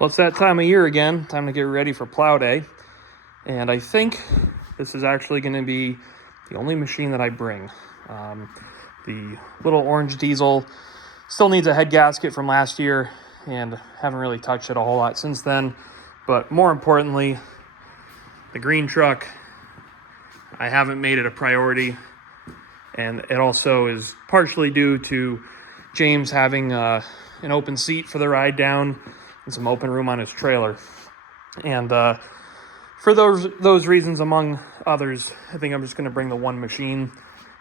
Well, it's that time of year again, time to get ready for plow day. And I think this is actually going to be the only machine that I bring. The little orange diesel still needs a head gasket from last year, and haven't really touched it a whole lot since then. But more importantly, the green truck, I haven't made it a priority. And it also is partially due to James having an open seat for the ride down and some open room on his trailer. And for those reasons, among others, I think I'm just going to bring the one machine.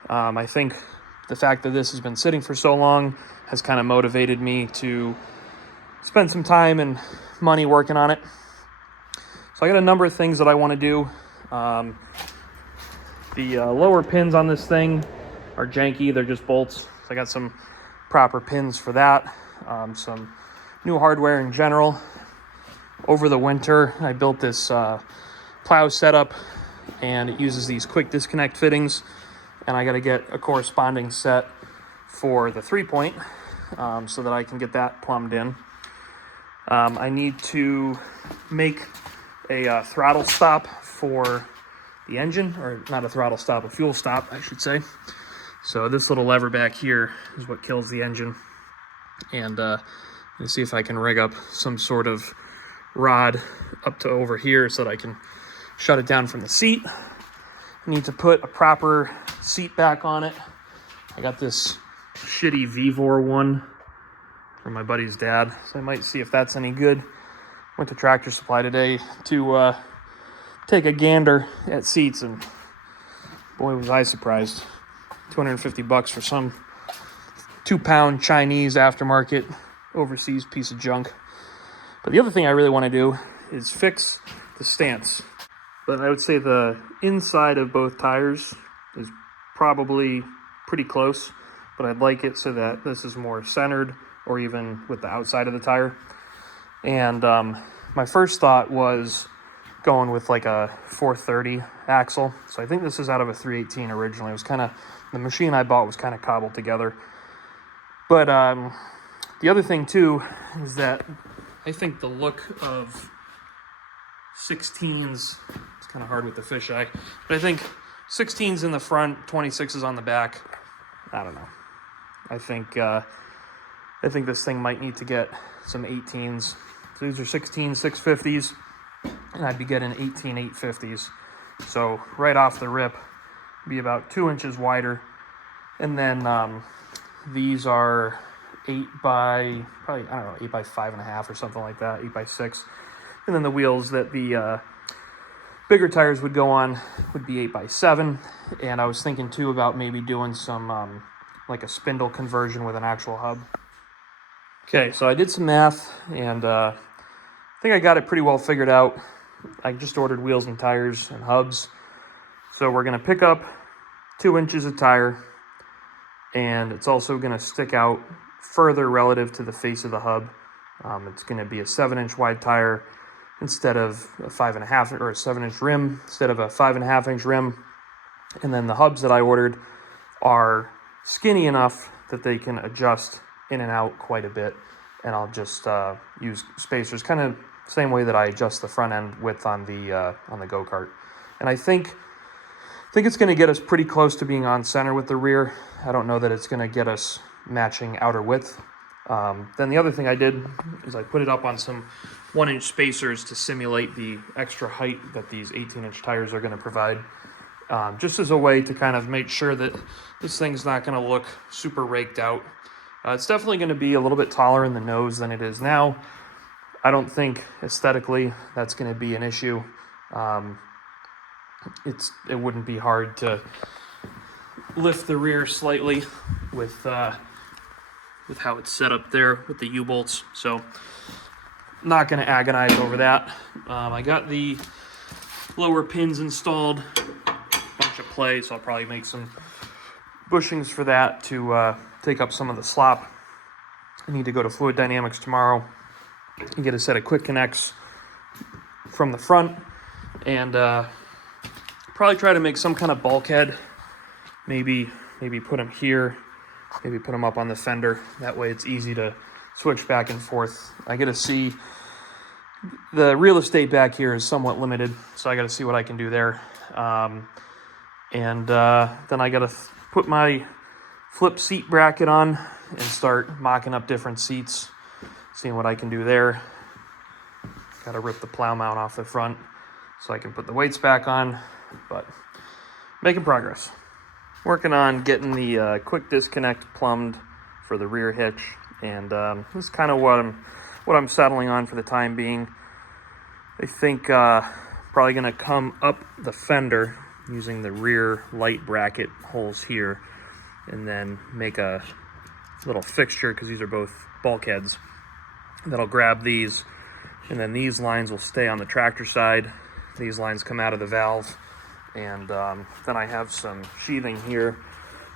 I think the fact that this has been sitting for so long has kind of motivated me to spend some time and money working on it. So I got a number of things that I want to do. The lower pins on this thing are janky. They're just bolts. So I got some proper pins for that. Some new hardware in general. Over the winter, I built this plow setup, and it uses these quick disconnect fittings, and I got to get a corresponding set for the 3-point so that I can get that plumbed in. I need to make a throttle stop for the engine, or not a throttle stop, a fuel stop, I should say. So this little lever back here is what kills the engine. And let's see if I can rig up some sort of rod up to over here so that I can shut it down from the seat. I need to put a proper seat back on it. I got this shitty Vevor one from my buddy's dad, so I might see if that's any good. Went to Tractor Supply today to take a gander at seats, and boy was I surprised. $250 for some 2-pound Chinese aftermarket overseas piece of junk. But the other thing I really want to do is fix the stance. But I would say the inside of both tires is probably pretty close, but I'd like it so that this is more centered, or even with the outside of the tire. And my first thought was going with like a 430 axle. So I think this is out of a 318 originally. It was kind of, the machine I bought was kind of cobbled together. But the other thing too is that I think the look of 16s, it's kind of hard with the fisheye, but I think 16s in the front, 26s on the back. I don't know. I think this thing might need to get some 18s. So these are 16 650s, and I'd be getting 18 850s. So right off the rip, be about 2 inches wider. And then these are 8 by 5.5 or something like that, 8 by 6. And then the wheels that the bigger tires would go on would be 8 by 7. And I was thinking too about maybe doing some like a spindle conversion with an actual hub. Okay, so I did some math, and I think I got it pretty well figured out. I just ordered wheels and tires and hubs. So we're going to pick up 2 inches of tire, and it's also going to stick out further relative to the face of the hub. It's going to be a 7-inch wide tire instead of a 5.5, or a 7-inch rim instead of a 5.5-inch rim. And then the hubs that I ordered are skinny enough that they can adjust in and out quite a bit. And I'll just use spacers, kind of same way that I adjust the front end width on the go-kart. And I think it's going to get us pretty close to being on center with the rear. I don't know that it's going to get us matching outer width. Then the other thing I did is I put it up on some 1-inch spacers to simulate the extra height that these 18-inch tires are going to provide, just as a way to kind of make sure that this thing's not going to look super raked out. It's definitely going to be a little bit taller in the nose than it is now. I don't think aesthetically that's going to be an issue. It wouldn't be hard to lift the rear slightly with how it's set up there with the U-bolts. So not going to agonize over that. I got the lower pins installed, bunch of play, so I'll probably make some bushings for that to take up some of the slop. I need to go to Fluid Dynamics tomorrow and get a set of quick connects from the front, and probably try to make some kind of bulkhead. Maybe put them here, maybe put them up on the fender. That way it's easy to switch back and forth. I get to see the real estate back here is somewhat limited, so I got to see what I can do there. Then I got to put my flip seat bracket on and start mocking up different seats, seeing what I can do there. Got to rip the plow mount off the front so I can put the weights back on, but making progress. Working on getting the quick disconnect plumbed for the rear hitch, and this is kind of what I'm settling on for the time being. I think probably going to come up the fender using the rear light bracket holes here, and then make a little fixture, because these are both bulkheads, that'll grab these, and then these lines will stay on the tractor side. These lines come out of the valve, and then I have some sheathing here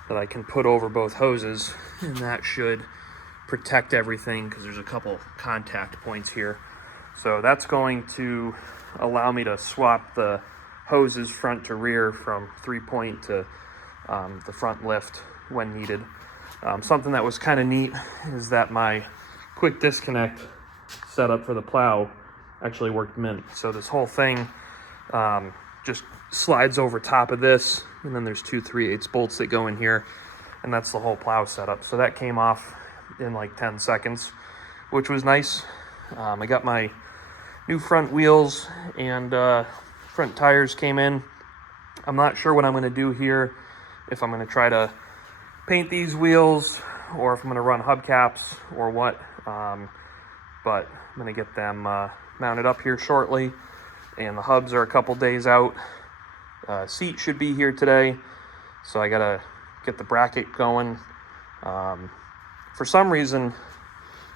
that I can put over both hoses, and that should protect everything, because there's a couple contact points here. So that's going to allow me to swap the hoses front to rear from 3-point to the front lift when needed. Something that was kind of neat is that my quick disconnect setup for the plow actually worked mint. So this whole thing just slides over top of this, and then there's 2 3/8 bolts that go in here, and that's the whole plow setup. So that came off in like 10 seconds, which was nice. I got my new front wheels and front tires came in. I'm not sure what I'm going to do here, if I'm going to try to paint these wheels or if I'm going to run hubcaps or what, but I'm going to get them mounted up here shortly, and the hubs are a couple days out. Seat should be here today, so I got to get the bracket going. For some reason,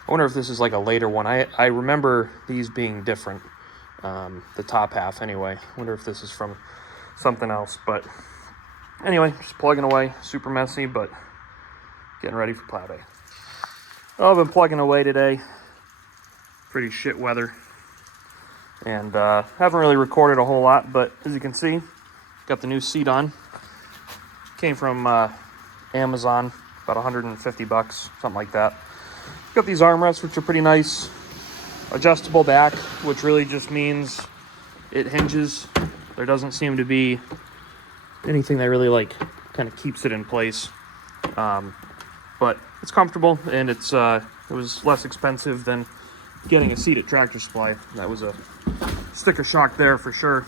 I wonder if this is like a later one. I remember these being different, the top half anyway. I wonder if this is from something else, but anyway, just plugging away. Super messy, but getting ready for plow day. Well, I've been plugging away today. Pretty shit weather, and haven't really recorded a whole lot, but as you can see, got the new seat on. Came from Amazon, about 150 bucks, something like that. Got these armrests, which are pretty nice. Adjustable back, which really just means it hinges. There doesn't seem to be anything that really like kind of keeps it in place. But it's comfortable, and it was less expensive than getting a seat at Tractor Supply. That was a sticker shock there for sure.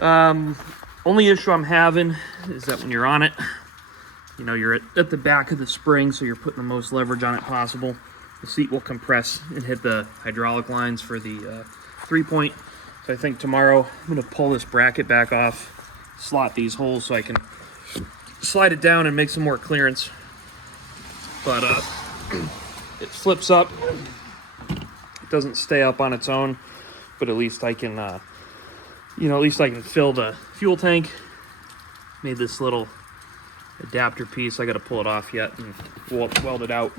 Only issue I'm having is that when you're on it, you know, you're at the back of the spring, so you're putting the most leverage on it possible. The seat will compress and hit the hydraulic lines for the 3-point. So I think tomorrow I'm going to pull this bracket back off, slot these holes so I can slide it down and make some more clearance. But it flips up. It doesn't stay up on its own, but at least I can, at least I can fill the fuel tank. Made this little adapter piece. I got to pull it off yet and weld it out.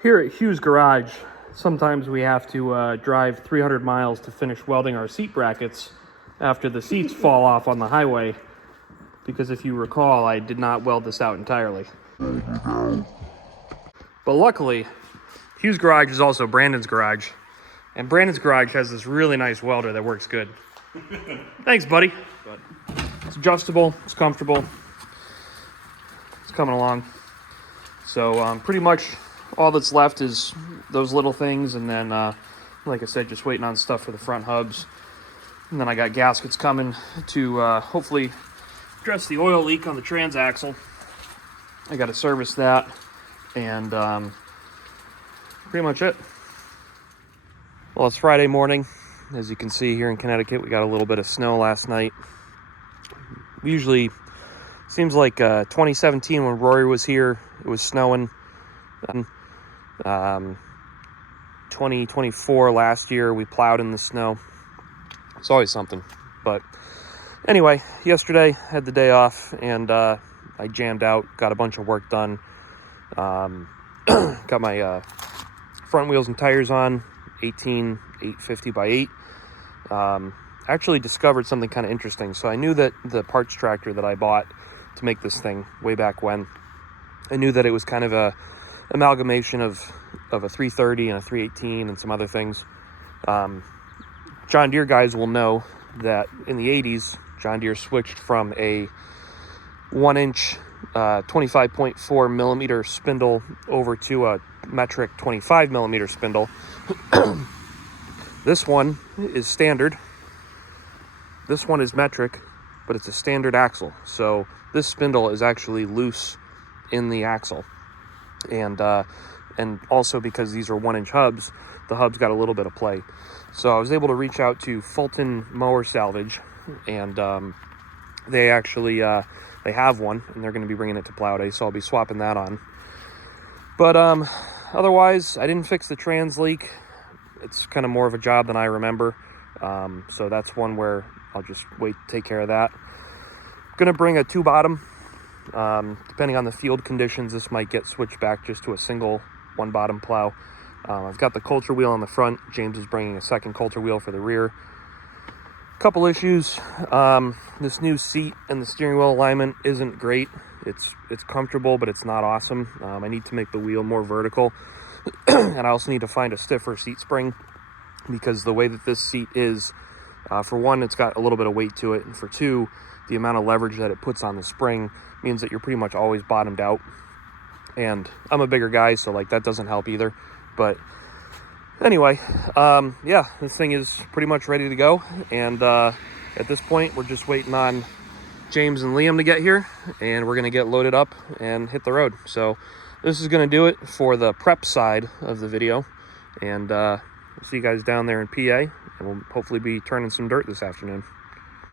Here at Hughes Garage, sometimes we have to drive 300 miles to finish welding our seat brackets after the seats fall off on the highway, because if you recall, I did not weld this out entirely. But luckily, Hughes Garage is also Brandon's garage, and Brandon's garage has this really nice welder that works good. Thanks, buddy. It's adjustable, it's comfortable, it's coming along. So pretty much all that's left is those little things, and then like I said, just waiting on stuff for the front hubs. And then I got gaskets coming to hopefully address the oil leak on the transaxle. I got to service that, and pretty much it. Well, it's Friday morning. As you can see here in Connecticut, we got a little bit of snow last night. Usually, seems like 2017 when Rory was here, it was snowing. 2024 last year, we plowed in the snow. It's always something. But anyway, yesterday had the day off, and I jammed out, got a bunch of work done. Got my front wheels and tires on, 18 850 by 8. Actually discovered something kind of interesting. So I knew that the parts tractor that I bought to make this thing way back when, I knew that it was kind of a amalgamation of a 330 and a 318 and some other things. John Deere guys will know that in the 80s, John Deere switched from a 1-inch 25.4 millimeter spindle over to a metric 25 millimeter spindle. This one is standard. This one is metric, but it's a standard axle. So this spindle is actually loose in the axle. And also because these are 1-inch hubs, the hub's got a little bit of play. So I was able to reach out to Fulton Mower Salvage, and they actually they have one, and they're going to be bringing it to Plow Day, so I'll be swapping that on. But otherwise, I didn't fix the trans leak. It's kind of more of a job than I remember, so that's one where I'll just wait to take care of that. I'm going to bring a 2-bottom. Depending on the field conditions, this might get switched back just to a single 1-bottom plow. I've got the Coulter wheel on the front. James is bringing a second Coulter wheel for the rear. Couple issues. This new seat and the steering wheel alignment isn't great. It's comfortable, but it's not awesome. I need to make the wheel more vertical, and I also need to find a stiffer seat spring, because the way that this seat is, for one, it's got a little bit of weight to it, and for two, the amount of leverage that it puts on the spring means that you're pretty much always bottomed out. And I'm a bigger guy, so like that doesn't help either. But anyway, yeah, this thing is pretty much ready to go. And at this point, we're just waiting on James and Liam to get here, and we're going to get loaded up and hit the road. So this is going to do it for the prep side of the video. And we'll see you guys down there in PA, and we'll hopefully be turning some dirt this afternoon.